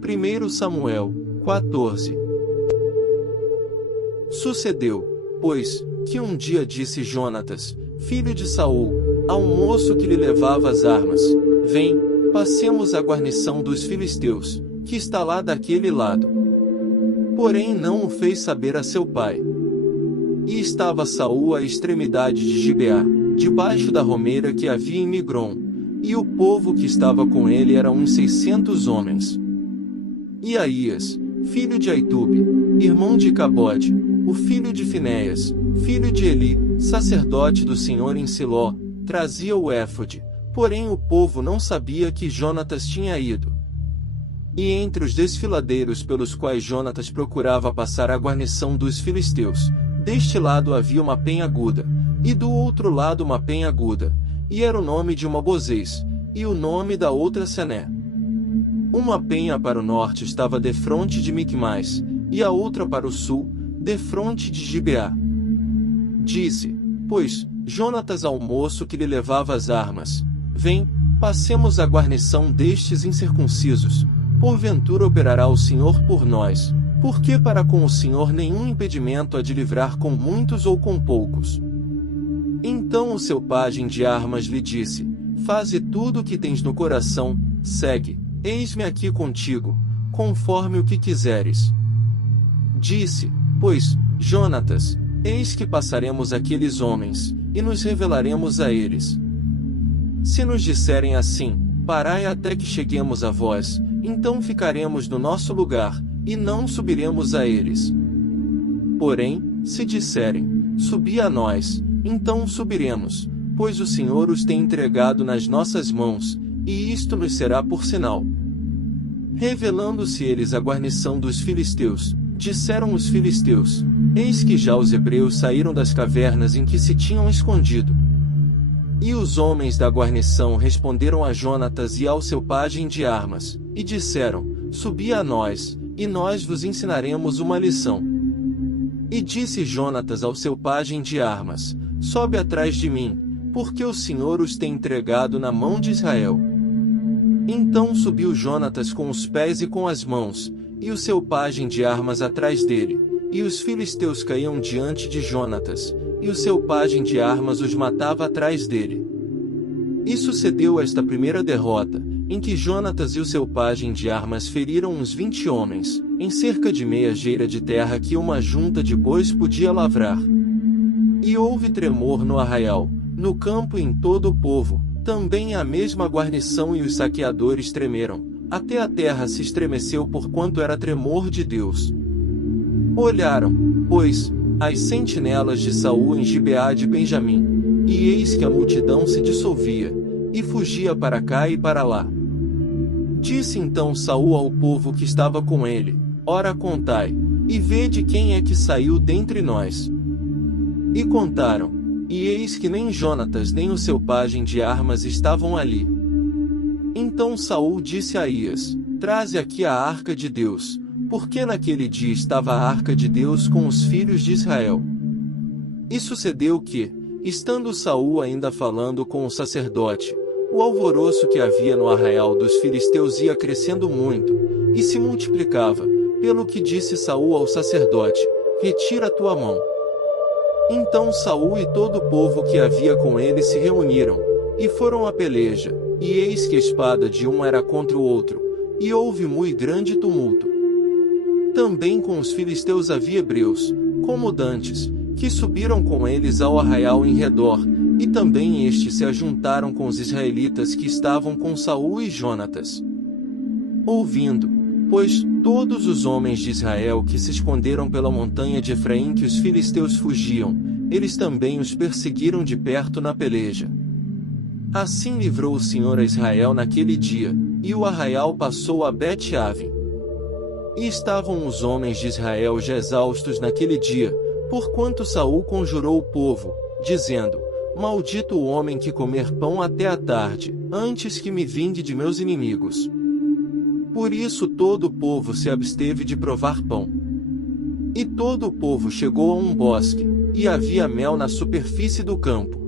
1 Samuel 14. Sucedeu, pois, que um dia disse Jonatas, filho de Saul, ao moço que lhe levava as armas: Vem, passemos a guarnição dos filisteus, que está lá daquele lado. Porém não o fez saber a seu pai. E estava Saul à extremidade de Gibeá, debaixo da romeira que havia em Migron, e o povo que estava com ele era uns 600 homens. E Aías, filho de Aitube, irmão de Icabode, o filho de Finéias, filho de Eli, sacerdote do Senhor em Siló, trazia o éfode, porém o povo não sabia que Jonatas tinha ido. E entre os desfiladeiros pelos quais Jonatas procurava passar a guarnição dos filisteus, deste lado havia uma penha aguda, e do outro lado uma penha aguda, e era o nome de uma Bozez, e o nome da outra Sené. Uma penha para o norte estava defronte de Micmais, e a outra para o sul, defronte de Gibeá. Disse, pois, Jonatas ao moço que lhe levava as armas: Vem, passemos a guarnição destes incircuncisos, porventura operará o Senhor por nós, porque para com o Senhor nenhum impedimento há de livrar com muitos ou com poucos. Então o seu pajem de armas lhe disse: Faze tudo o que tens no coração, segue, eis-me aqui contigo, conforme o que quiseres. Disse, pois, Jonatas: Eis que passaremos aqueles homens, e nos revelaremos a eles. Se nos disserem assim: Parai até que cheguemos a vós, então ficaremos no nosso lugar, e não subiremos a eles. Porém, se disserem: Subi a nós, então subiremos, pois o Senhor os tem entregado nas nossas mãos, e isto nos será por sinal. Revelando-se eles a guarnição dos filisteus, disseram os filisteus: Eis que já os hebreus saíram das cavernas em que se tinham escondido. E os homens da guarnição responderam a Jonatas e ao seu pajem de armas, e disseram: Subi a nós, e nós vos ensinaremos uma lição. E disse Jonatas ao seu pajem de armas: Sobe atrás de mim, porque o Senhor os tem entregado na mão de Israel. Então subiu Jonatas com os pés e com as mãos, e o seu pajem de armas atrás dele, e os filisteus caíam diante de Jonatas, e o seu pajem de armas os matava atrás dele. E sucedeu esta primeira derrota, em que Jonatas e o seu pajem de armas feriram uns 20 homens, em cerca de meia geira de terra que uma junta de bois podia lavrar. E houve tremor no arraial, no campo e em todo o povo, também a mesma guarnição e os saqueadores tremeram, até a terra se estremeceu porquanto era tremor de Deus. Olharam, pois, as sentinelas de Saul em Gibeá de Benjamim, e eis que a multidão se dissolvia, e fugia para cá e para lá. Disse então Saul ao povo que estava com ele: Ora contai, e vede quem é que saiu dentre nós. E contaram, e eis que nem Jonatas nem o seu pajem de armas estavam ali. Então Saul disse a Aías: Traze aqui a arca de Deus, porque naquele dia estava a arca de Deus com os filhos de Israel. E sucedeu que, estando Saul ainda falando com o sacerdote, o alvoroço que havia no arraial dos filisteus ia crescendo muito, e se multiplicava, pelo que disse Saul ao sacerdote: Retira a tua mão. Então Saul e todo o povo que havia com ele se reuniram, e foram à peleja, e eis que a espada de um era contra o outro, e houve muito grande tumulto. Também com os filisteus havia hebreus, como dantes, que subiram com eles ao arraial em redor, e também estes se ajuntaram com os israelitas que estavam com Saul e Jonatas. Ouvindo, pois, todos os homens de Israel que se esconderam pela montanha de Efraim que os filisteus fugiam, eles também os perseguiram de perto na peleja. Assim livrou o Senhor a Israel naquele dia, e o arraial passou a Bet-Aven. E estavam os homens de Israel já exaustos naquele dia, porquanto Saul conjurou o povo, dizendo: Maldito o homem que comer pão até a tarde, antes que me vingue de meus inimigos. Por isso todo o povo se absteve de provar pão. E todo o povo chegou a um bosque, e havia mel na superfície do campo.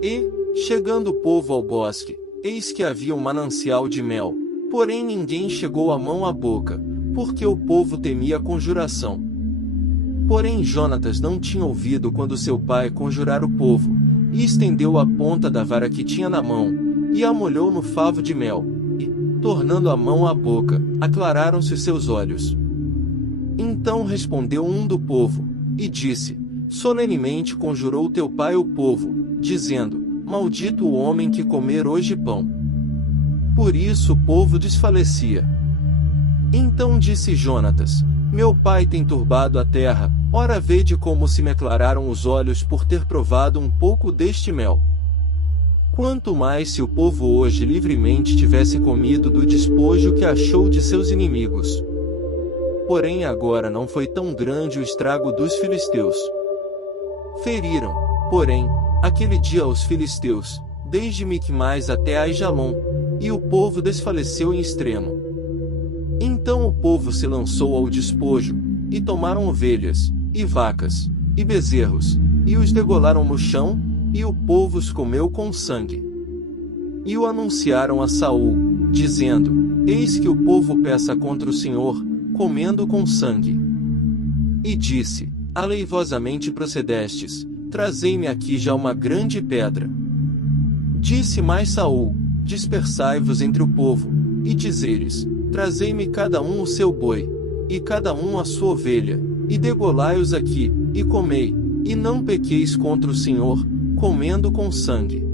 E, chegando o povo ao bosque, eis que havia um manancial de mel, Porém ninguém chegou a mão à boca, porque o povo temia a conjuração. Porém Jonatas não tinha ouvido quando seu pai conjurara o povo, e estendeu a ponta da vara que tinha na mão, e a molhou no favo de mel, e, tornando a mão à boca, aclararam-se seus olhos. Então respondeu um do povo, e disse: solenemente conjurou teu pai o povo, dizendo: maldito o homem que comer hoje pão. Por isso o povo desfalecia. Então disse Jonatas: meu pai tem turbado a terra, ora vede como se me aclararam os olhos por ter provado um pouco deste mel. Quanto mais se o povo hoje livremente tivesse comido do despojo que achou de seus inimigos. Porém agora não foi tão grande o estrago dos filisteus. Feriram, porém, aquele dia os filisteus, desde Micmais até Aijalon, e o povo desfaleceu em extremo. Então o povo se lançou ao despojo, e tomaram ovelhas, e vacas, e bezerros, e os degolaram no chão, e o povo os comeu com sangue. E o anunciaram a Saul, dizendo: eis que o povo peça contra o Senhor, comendo com sangue. E disse: aleivosamente procedestes, trazei-me aqui já uma grande pedra. Disse mais Saul: dispersai-vos entre o povo, e dizei-lhes: trazei-me cada um o seu boi, e cada um a sua ovelha, e degolai-os aqui, e comei, e não pequeis contra o Senhor, comendo com sangue.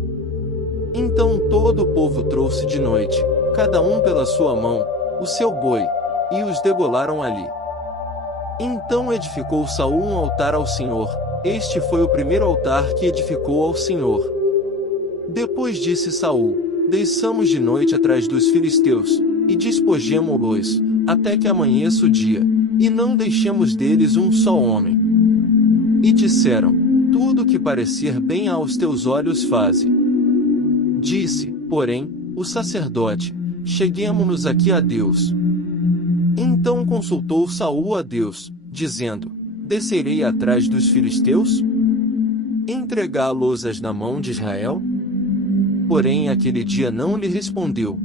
Então todo o povo trouxe de noite, cada um pela sua mão, o seu boi, e os degolaram ali. Então edificou Saul um altar ao Senhor, este foi o primeiro altar que edificou ao Senhor. Depois disse Saul: desçamos de noite atrás dos filisteus, e despojemo-los, até que amanheça o dia, e não deixemos deles um só homem. E disseram: tudo que parecer bem aos teus olhos faze. Disse, porém, o sacerdote: cheguemo-nos aqui a Deus. Então consultou Saul a Deus, dizendo: descerei atrás dos filisteus? Entregá-los na mão de Israel? Porém aquele dia não lhe respondeu.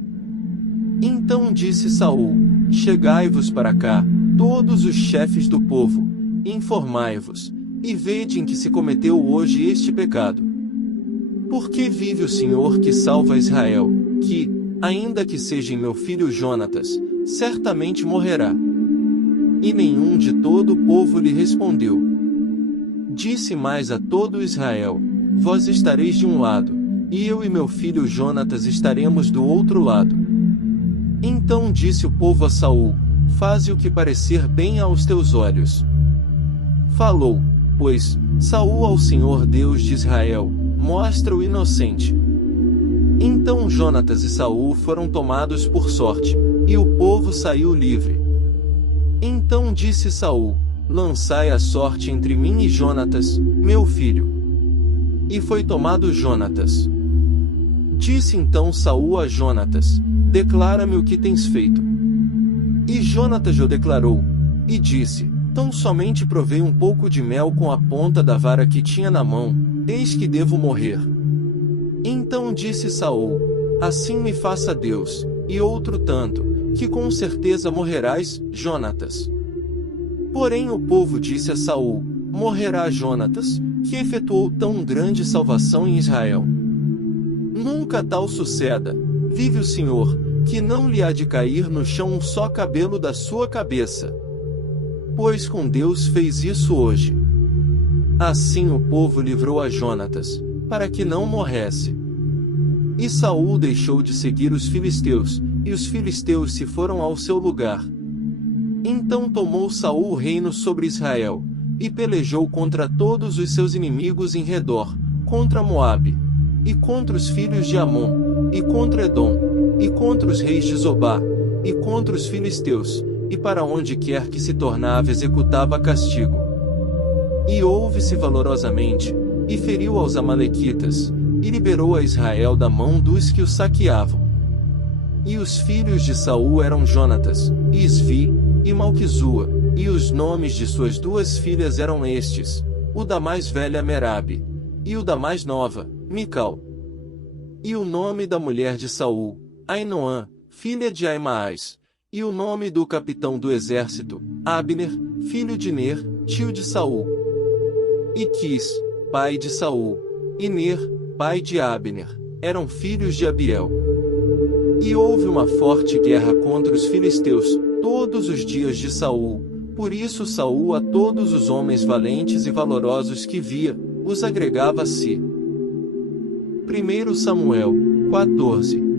Então disse Saul: chegai-vos para cá, todos os chefes do povo, informai-vos, e vede em que se cometeu hoje este pecado. Porque vive o Senhor que salva Israel, que, ainda que seja meu filho Jonatas, certamente morrerá. E nenhum de todo o povo lhe respondeu. Disse mais a todo Israel: vós estareis de um lado, e eu e meu filho Jonatas estaremos do outro lado. Então disse o povo a Saul: faze o que parecer bem aos teus olhos. Falou, pois, Saul ao Senhor Deus de Israel: mostra o inocente. Então Jonatas e Saul foram tomados por sorte, e o povo saiu livre. Então disse Saul: lançai a sorte entre mim e Jonatas, meu filho. E foi tomado Jonatas. Disse então Saul a Jonatas: declara-me o que tens feito. E Jonatas o declarou, e disse: tão somente provei um pouco de mel com a ponta da vara que tinha na mão, eis que devo morrer. Então disse Saul: assim me faça Deus, e outro tanto, que com certeza morrerás, Jonatas. Porém o povo disse a Saul: morrerá Jonatas, que efetuou tão grande salvação em Israel. Nunca tal suceda, vive o Senhor, que não lhe há de cair no chão um só cabelo da sua cabeça. Pois com Deus fez isso hoje. Assim o povo livrou a Jonatas, para que não morresse. E Saul deixou de seguir os filisteus, e os filisteus se foram ao seu lugar. Então tomou Saul o reino sobre Israel, e pelejou contra todos os seus inimigos em redor, contra Moabe, e contra os filhos de Amon, e contra Edom, e contra os reis de Zobá, e contra os filisteus, e para onde quer que se tornava executava castigo. E houve-se valorosamente, e feriu aos amalequitas, e liberou a Israel da mão dos que o saqueavam. E os filhos de Saul eram Jonatas, e Isvi, e Malquizua, e os nomes de suas duas filhas eram estes: o da mais velha Merabe, e o da mais nova, Mical. E o nome da mulher de Saul, Ainoã, filha de Aimaas, e o nome do capitão do exército, Abner, filho de Ner, tio de Saul. E Quis, pai de Saul, e Ner, pai de Abner, eram filhos de Abiel. E houve uma forte guerra contra os filisteus, todos os dias de Saul, por isso Saul a todos os homens valentes e valorosos que via, os agregava a si. 1 Samuel 14.